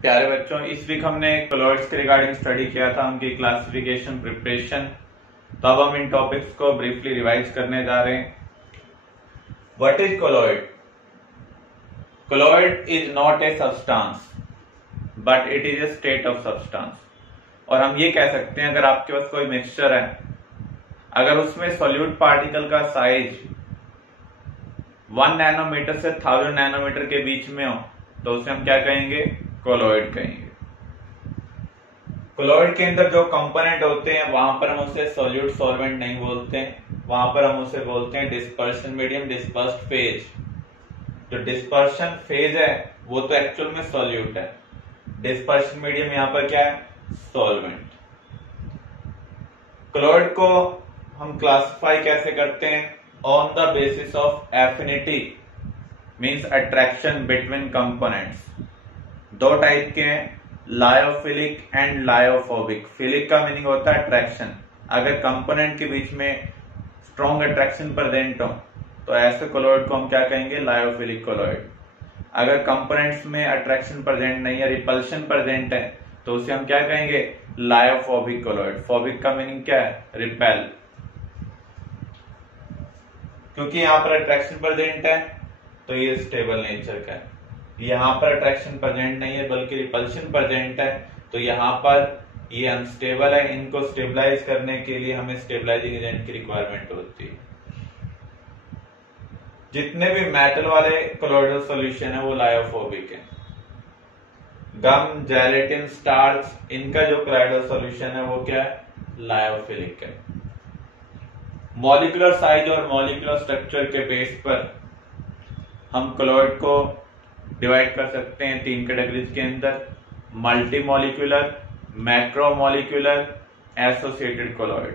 प्यारे बच्चों, इस वीक हमने कोलॉइड्स के रिगार्डिंग स्टडी किया था, उनकी क्लासिफिकेशन, प्रिपरेशन। तो अब हम इन टॉपिक्स को ब्रीफली रिवाइज करने जा रहे हैं। What is colloid? Colloid is not a substance but it is a state of substance. और हम ये कह सकते हैं, अगर आपके पास कोई मिक्सचर है, अगर उसमें सॉल्यूट पार्टिकल का साइज 1 नैनोमीटर से 1000 नैनोमीटर के बीच में हो तो उसे हम क्या कहेंगे? कोलॉइड कहेंगे। कोलॉइड के अंदर जो कंपोनेंट होते हैं वहां पर हम उसे सॉल्यूट सॉल्वेंट नहीं बोलते हैं, वहां पर हम उसे बोलते हैं डिस्पर्शन मीडियम, डिस्पर्स्ड फेज। जो डिस्पर्शन फेज है वो तो एक्चुअल में सॉल्यूट है, डिस्पर्शन मीडियम यहां पर क्या है? सॉल्वेंट। कोलॉइड को हम क्लासिफाई कैसे करते हैं? On the basis of affinity, means attraction between components. दो टाइप के हैं, लायोफिलिक एंड लायोफोबिक। फिलिक का मीनिंग होता है अट्रैक्शन, अगर कंपोनेंट के बीच में स्ट्रॉन्ग अट्रैक्शन प्रेजेंट हो तो ऐसे कोलॉइड को हम क्या कहेंगे? Lyophilic colloid. अगर कंपोनेंट्स में अट्रैक्शन प्रेजेंट नहीं है, रिपल्शन प्रेजेंट है, तो उसे हम क्या कहेंगे? Lyophobic colloid. फोबिक का मीनिंग क्या है? रिपेल। क्योंकि यहां पर अट्रैक्शन प्रेजेंट है तो ये स्टेबल नेचर का है, यहां पर अट्रैक्शन प्रेजेंट नहीं है बल्कि रिपल्शन प्रेजेंट है तो यहां पर ये अनस्टेबल है। इनको स्टेबलाइज करने के लिए हमें स्टेबलाइजिंग एजेंट की रिक्वायरमेंट होती है। जितने भी मेटल वाले कोलॉइडल सॉल्यूशन है वो लायोफोबिक है। गम, जेलेटिन, स्टार्च, इनका जो कोलॉइडल सॉल्यूशन है वो क्या है? लायोफिलिक है। मॉलिक्यूलर साइज और मॉलिक्यूलर स्ट्रक्चर के बेस पर हम कोलॉइड को डिवाइड कर सकते हैं 3 कैटेगरीज के अंदर: मल्टी मॉलिक्यूलर, मैक्रोमोलिक्यूलर, एसोसिएटेड कोलॉइड।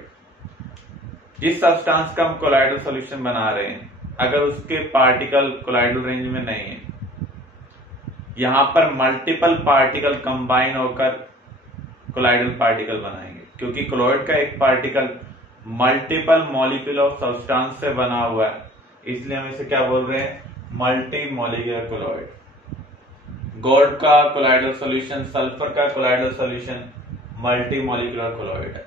जिस सब्सटेंस का हम कोलॉइडल सॉल्यूशन बना रहे हैं, अगर उसके पार्टिकल कोलॉइडल रेंज में नहीं है, यहां पर मल्टीपल पार्टिकल कंबाइन होकर कोलॉइडल पार्टिकल बनाएंगे। क्योंकि कोलॉइड का एक particle multiple molecule of substance से बना हुआ है, इसलिए हम इसे क्या बोल रहे हैं? Multi molecular colloid. गोल्ड का कोलॉइडल सॉल्यूशन, सल्फर का colloidal solution multi molecular colloid है।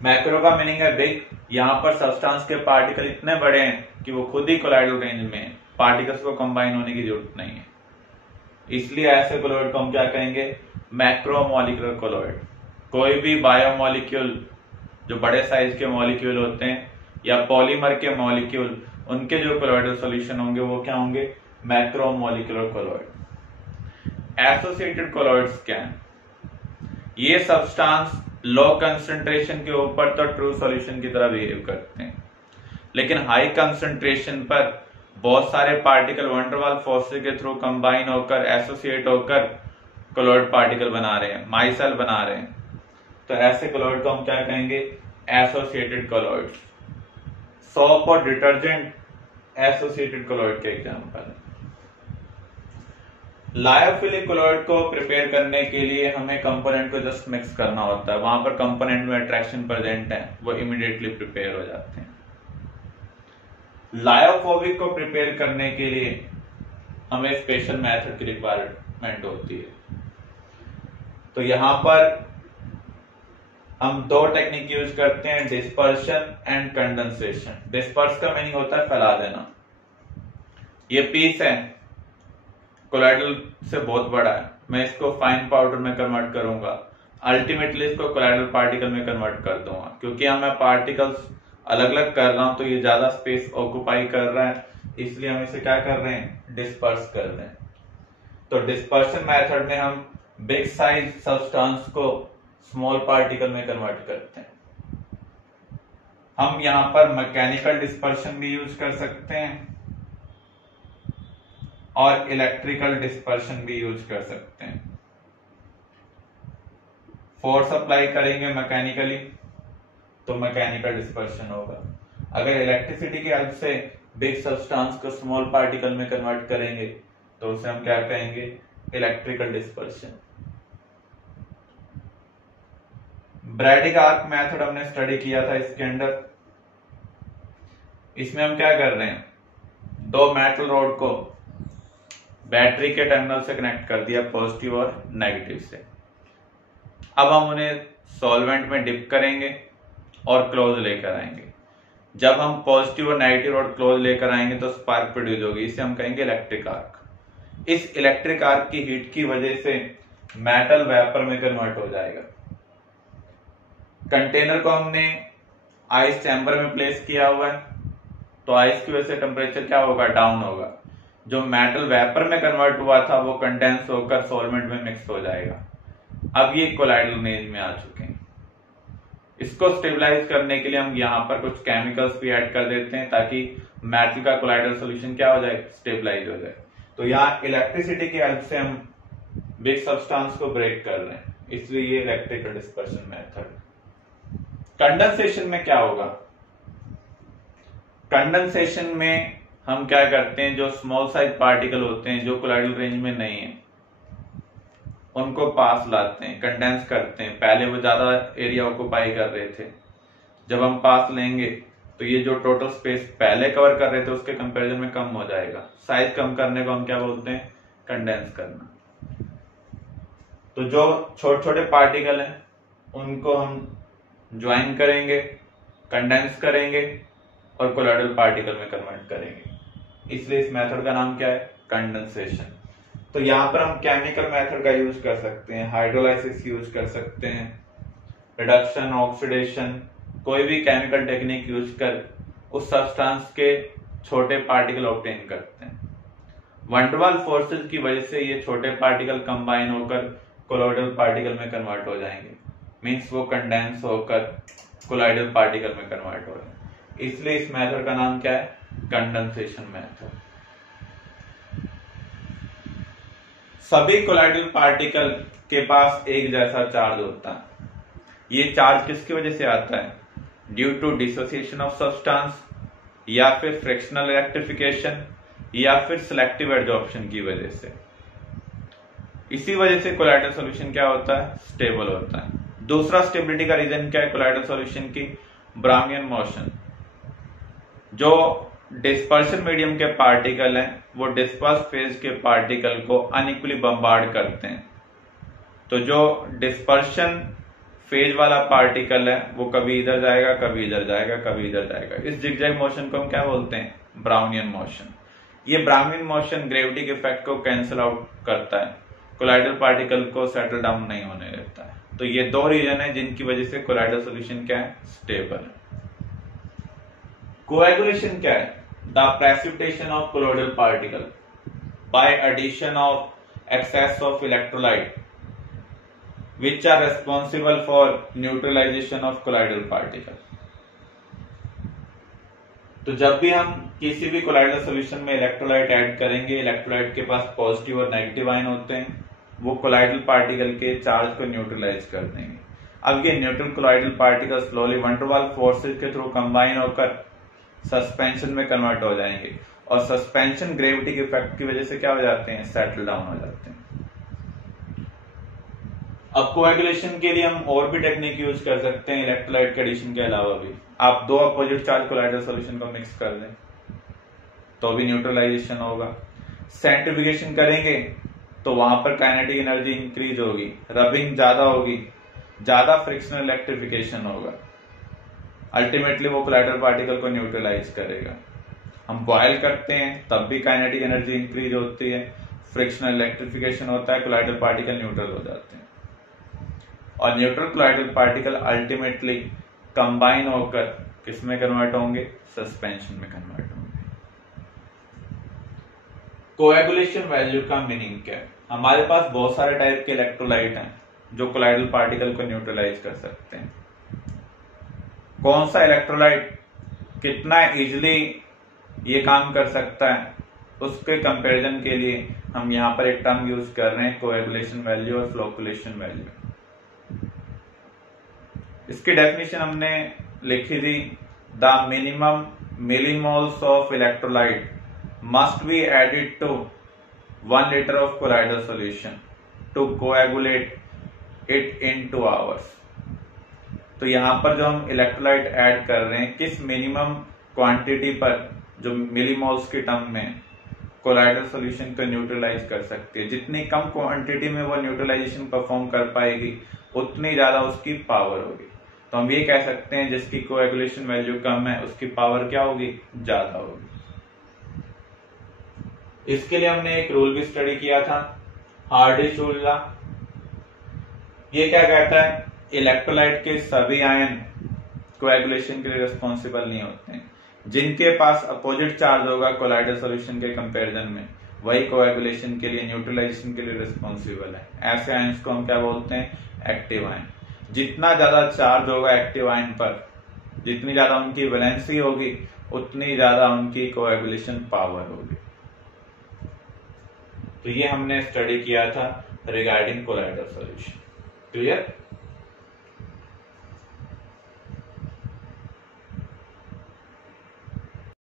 मैक्रो का मीनिंग है बिग, यहां पर सब्सटेंस के पार्टिकल इतने बड़े हैं कि वो खुद ही कोलॉइडल रेंज में है, पार्टिकल्स को कंबाइन होने की जरूरत नहीं है, इसलिए ऐसे कोलॉइड को हम क्या कहेंगे? मैक्रोमोलिक्यूलर कोलॉइड। कोई भी बायोमोलिक्यूल, जो बड़े साइज के मॉलिक्यूल होते हैं, या पॉलीमर के मॉलिक्यूल, उनके जो कोलॉइडल सॉल्यूशन होंगे वो क्या होंगे? मैक्रोमोलिक्यूलर कोलॉइड। एसोसिएटेड कोलॉइड्स क्या है? ये सब्सटेंस लो कंसंट्रेशन के ऊपर तो ट्रू सॉल्यूशन की तरह बिहेव करते हैं, लेकिन हाई कंसंट्रेशन पर बहुत सारे पार्टिकल वंडरवाल फोर्सेस के थ्रू कंबाइन होकर, एसोसिएट होकर कोलॉइड पार्टिकल बना रहे हैं, माइसेल बना रहे हैं, तो ऐसे कोलॉइड को हम क्या कहेंगे? Associated colloids. सोप और डिटर्जेंट एसोसिएटेड कोलॉइड के एग्जांपल है। लायोफिलिक कोलॉइड को प्रिपेयर करने के लिए हमें कंपोनेंट को जस्ट मिक्स करना होता है, वहां पर कंपोनेंट में अट्रैक्शन प्रेजेंट है, वो इमीडिएटली प्रिपेयर हो जाते हैं। लायोफोबिक को प्रिपेयर करने के लिए हमें स्पेशल मेथड की रिक्वायरमेंट होती है। तो यहां पर हम 2 टेक्निक यूज करते हैं, डिस्पर्शन एंड कंडेंसेशन। डिस्पर्स का मीनिंग होता है फैला देना। ये पीस है, कोलॉइडल से बहुत बड़ा है, मैं इसको फाइन पाउडर में कन्वर्ट करूंगा, अल्टीमेटली इसको कोलॉइडल पार्टिकल में कन्वर्ट कर दूंगा। क्योंकि हम पार्टिकल्स अलग अलग कर रहा हूं तो ये ज्यादा स्पेस ऑक्यूपाई कर रहा है, इसलिए हम इसे क्या कर रहे हैं? डिस्पर्स कर रहे हैं। तो डिस्पर्शन मेथड में हम बिग साइज सब्सटेंस को स्मॉल पार्टिकल में कन्वर्ट करते हैं। हम यहां पर मैकेनिकल डिस्पर्शन भी यूज कर सकते हैं और इलेक्ट्रिकल डिस्पर्शन भी यूज कर सकते हैं। फोर्स अप्लाई करेंगे मैकेनिकली तो मैकेनिकल डिस्पर्शन होगा, अगर इलेक्ट्रिसिटी की हेल्प से बिग सब्सटेंस को स्मॉल पार्टिकल में कन्वर्ट करेंगे तो उसे हम क्या कहेंगे? Electrical dispersion. Bredig arc method हमने स्टडी किया था इसके अंदर। इसमें हम क्या कर रहे हैं? 2 मेटल रोड को बैटरी के टर्मिनल से कनेक्ट कर दिया पॉजिटिव और नेगेटिव से। अब हम उन्हें सॉल्वेंट में डिप करेंगे और क्लोज लेकर आएंगे। जब हम पॉजिटिव और नेगेटिव और क्लोज लेकर आएंगे तो स्पार्क प्रोड्यूस होगी, इसे हम कहेंगे इलेक्ट्रिक आर्क। इस इलेक्ट्रिक आर्क की हीट की वजह से मेटल वेपर में कन्वर्ट हो जाएगा। कंटेनर को हमने आइस चैम्बर में प्लेस किया हुआ है, तो आइस की वजह से टेम्परेचर क्या होगा, डाउन होगा। जो मेटल वेपर में कन्वर्ट हुआ था वो कंडेंस होकर सॉल्वेंट में मिक्स हो जाएगा। अब ये कोलाइडल रेंज में आ चुके हैं। इसको स्टेबलाइज करने के लिए हम यहाँ पर कुछ केमिकल्स भी ऐड कर देते हैं ताकि मेटल का कोलाइडल सॉल्यूशन क्या हो जाए, स्टेबलाइज हो जाए। तो यहाँ इलेक्ट्रिसिटी की हेल्प से हम बिग सब्सटेंस को ब्रेक कर रहे हैं, इसलिए ये इलेक्ट्रिकल डिस्पर्शन मेथड। कंडेंसेशन में क्या होगा, कंडेंसेशन में हम क्या करते हैं, जो स्मॉल साइज पार्टिकल होते हैं जो कोलाइडल रेंज में नहीं है उनको पास लाते हैं, कंडेंस करते हैं। पहले वो ज्यादा एरिया ऑक्यूपाई कर रहे थे, जब हम पास लेंगे तो ये जो टोटल स्पेस पहले कवर कर रहे थे उसके कंपैरिजन में कम हो जाएगा। साइज कम करने को हम क्या बोलते हैं, कंडेंस करना। तो जो छोटे छोटे पार्टिकल हैं उनको हम ज्वाइन करेंगे, कंडेंस करेंगे और कोलाइडल पार्टिकल में कन्वर्ट करेंगे, इसलिए इस मेथड का नाम क्या है, कंडेंसेशन। तो यहां पर हम केमिकल मेथड का यूज कर सकते हैं, हाइड्रोलाइसिस यूज कर सकते हैं, रिडक्शन, ऑक्सीडेशन, कोई भी केमिकल टेक्निक यूज कर उस सब्सटेंस के छोटे पार्टिकल ऑब्टेन करते हैं। वंडरवाल फोर्सेस की वजह से ये छोटे पार्टिकल कंबाइन होकर कोलाइडल पार्टिकल में कन्वर्ट हो जाएंगे, मींस वो कंडेंस होकर कोलाइडल पार्टिकल में कन्वर्ट हो जाएंगे। इसलिए इस मेथड का नाम क्या है, कंडेंसेशन मेथड। सभी कोलाइडल पार्टिकल के पास एक जैसा चार्ज होता है। ये चार्ज किसकी वजह से आता है, due to dissociation of substance, या फिर फ्रिक्शनल इलेक्ट्रिफिकेशन, या फिर सिलेक्टिव एडजॉर्प्शन की वजह से। इसी वजह से कोलाइडल सॉल्यूशन क्या होता है, स्टेबल होता है। दूसरा स्टेबिलिटी का रीजन क्या है कोलाइडल सॉल्यूशन की, ब्राउनियन मोशन। जो डिस्पर्शन मीडियम के पार्टिकल हैं वो डिस्पर्स फेज के पार्टिकल को अनइक्वली बम्बार्ड करते हैं। तो जो डिस्पर्शन फेज वाला पार्टिकल है वो कभी इधर जाएगा, कभी इधर जाएगा, कभी इधर जाएगा। इस जिगजैग मोशन को हम क्या बोलते हैं, ब्राउनियन मोशन। ये ब्राउनियन मोशन ग्रेविटी के इफेक्ट को कैंसिल आउट करता है, कोलाइडल पार्टिकल को सेटल डाउन नहीं होने देता है। तो ये दो रीजन है जिनकी वजह से कोलाइडल सॉल्यूशन क्या है, स्टेबल है। कोएगुलेशन क्या है, the precipitation of colloidal particle by addition of excess of electrolyte which are responsible for neutralization of colloidal particle। तो जब भी हम किसी भी कोलाइडल सॉल्यूशन में इलेक्ट्रोलाइट ऐड करेंगे, इलेक्ट्रोलाइट के पास पॉजिटिव और नेगेटिव आयन होते हैं, वो कोलाइडल पार्टिकल के चार्ज को न्यूट्रलाइज कर देंगे। अब ये neutral colloidal particle slowly van der Waals forces के थ्रू कंबाइन होकर सस्पेंशन में कन्वर्ट हो जाएंगे, और सस्पेंशन ग्रेविटी के इफेक्ट की वजह से क्या हो जाते हैं, सेटल डाउन हो जाते हैं। अब कोएगुलेशन के लिए हम और भी टेक्निक यूज कर सकते हैं इलेक्ट्रोलाइट के एडिशन के अलावा भी। आप दो अपोजिट चार्ज कोलाइडल सॉल्यूशन को मिक्स कर दें तो भी न्यूट्रलाइजेशन होगा। सेंट्रीफ्यूगेशन करेंगे तो वहां पर काइनेटिक एनर्जी इंक्रीज होगी, रबिंग ज्यादा होगी, ज्यादा फ्रिक्शनल इलेक्ट्रिफिकेशन होगा, अल्टीमेटली वो कोलाइडल पार्टिकल को न्यूट्रलाइज करेगा। हम बॉयल करते हैं तब भी काइनेटिक एनर्जी इंक्रीज होती है, फ्रिक्शनल इलेक्ट्रिफिकेशन होता है, कोलाइडल पार्टिकल न्यूट्रल हो जाते हैं, और neutral colloidal particle ultimately combine होकर किसमें कन्वर्ट होंगे, सस्पेंशन में कन्वर्ट होंगे। कोएगुलेशन वैल्यू का मीनिंग क्या है, हमारे पास बहुत सारे टाइप के इलेक्ट्रोलाइट हैं जो कोलाइडल पार्टिकल को न्यूट्रलाइज कर सकते हैं। कौन सा इलेक्ट्रोलाइट कितना इजिली ये काम कर सकता है उसके कंपैरिजन के लिए हम यहाँ पर एक टर्म यूज कर रहे हैं, कोएगुलेशन वैल्यू और फ्लोकुलेशन वैल्यू। इसकी डेफिनेशन हमने लिखी थी, the minimum millimoles of electrolyte must be added to 1 liter of colloidal solution to coagulate it in 2 hours। तो यहां पर जो हम इलेक्ट्रोलाइट ऐड कर रहे हैं किस मिनिमम क्वांटिटी पर, जो मिलीमोल्स की टर्म में, कोलाइडल सॉल्यूशन को न्यूट्रलाइज कर सकती है। जितनी कम क्वांटिटी में वो न्यूट्रलाइजेशन परफॉर्म कर पाएगी उतनी ज्यादा उसकी पावर होगी। तो हम ये कह सकते हैं जिसकी कोएगुलेशन वैल्यू कम है उसकी पावर क्या होगी, ज्यादा होगी। इसके लिए हमने एक रूल भी स्टडी किया था, हार्डिश रूल लॉ। ये क्या कहता है, इलेक्ट्रोलाइट के सभी आयन कोएगुलेशन के लिए रिस्पॉन्सिबल नहीं होते हैं। जिनके पास अपोजिट चार्ज होगा कोलाइडल सॉल्यूशन के कंपैरिजन में, वही कोएगुलेशन के लिए, न्यूट्रलाइजेशन के लिए रिस्पॉन्सिबल है। ऐसे आयंस को हम क्या बोलते हैं, एक्टिव आयन। जितना ज्यादा चार्ज होगा एक्टिव आयन पर, जितनी ज्यादा उनकी वैलेंसी होगी उतनी ज्यादा उनकी कोएगुलेशन पावर होगी। तो ये हमने स्टडी किया था रिगार्डिंग कोलाइडल सॉल्यूशन। क्लियर।